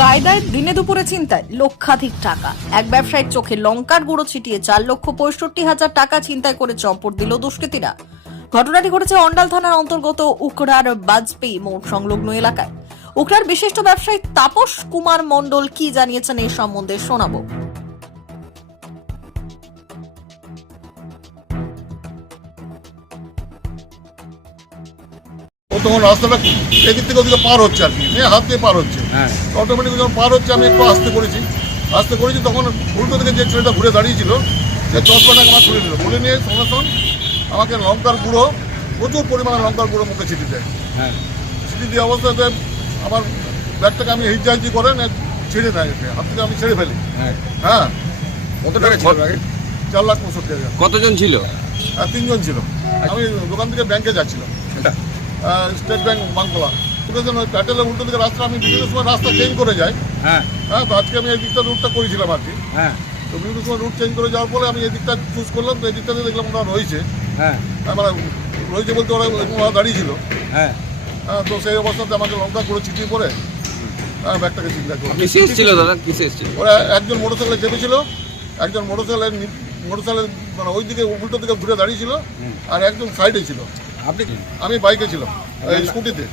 কায়দায় দিনে দুপুরে চিন্তায় লক্ষাধিক টাকা। এক ব্যবসায়ীর চোখে লঙ্কার গুঁড়ো ছিটিয়ে চার লক্ষ পঁয়ষট্টি হাজার টাকা চিন্তায় করে চম্পট দিল দুষ্কৃতীরা। ঘটনাটি ঘটেছে অন্ডাল থানার অন্তর্গত উকড়ার বাজপেয়ী মোট সংলগ্ন এলাকায়। উকড়ার বিশিষ্ট ব্যবসায়ী তাপস কুমার মণ্ডল কি জানিয়েছেন এই সম্বন্ধে শোনাবো। তখন রাস্তাটা এদিক থেকে ওদিকে পার হচ্ছে আর কি। মেয়ে হাত দিয়ে পার হচ্ছে। হ্যাঁ। অটোমেটিক যখন পার হচ্ছে আমি একটু আসতে করেছি। আসতে করেছি তখন উল্টো থেকে যে ছেলেটা ঘুরে দাঁড়িয়েছিল সে চশমাটাকে আমার খুলে নিল খুলে নিয়ে সঙ্গে সঙ্গে আমাকে লঙ্কার গুঁড়ো প্রচুর পরিমাণে লঙ্কার গুঁড়ো মুখে ছিটি দেয়। হ্যাঁ। ছিটি দিয়ে অবস্থাতে আমার ব্যাগটাকে আমি হিজাইজি করে না ছেড়ে দেয় হাত থেকে আমি ছেড়ে ফেলি। হ্যাঁ। হ্যাঁ। কত টাকা ছিল? চার লাখ পঁয়ষট্টি হাজার। কতজন ছিল? আর তিনজন ছিল। আমি দোকান থেকে ব্যাংকে যাচ্ছিলাম। স্টেট ব্যাংক বাংলা প্যাটেলের উল্টো দিকে রাস্তা আমি বিভিন্ন সময় রাস্তা চেঞ্জ করে যাই। হ্যাঁ। হ্যাঁ তো আজকে আমি এই দিকটা রুটটা করেছিলাম আর কি। হ্যাঁ। তো বিভিন্ন সময় রুট চেঞ্জ করে যাওয়ার পরে আমি এই দিকটা চুজ করলাম তো এই দিকটাতে দেখলাম ওরা রয়েছে। হ্যাঁ। হ্যাঁ, মানে রয়েছে বলতে ওরা ওরা দাঁড়িয়ে ছিল। হ্যাঁ। হ্যাঁ তো সেই অবস্থাতে আমাকে লঙ্কা করে ছিটিয়ে পরে হ্যাঁ ব্যাগটাকে চিন্তা করে কিসে এসেছিল দাদা? কিসে এসেছিল? ওরা একজন মোটরসাইকেলে চেপেছিল একজন মোটরসাইকেলের মোটরসাইকেল মানে ওই দিকে উল্টো দিকে ঘুরে দাঁড়িয়ে ছিল আর একজন সাইডে ছিল। আপনি আমি বাইকে ছিলাম স্কুটিতে।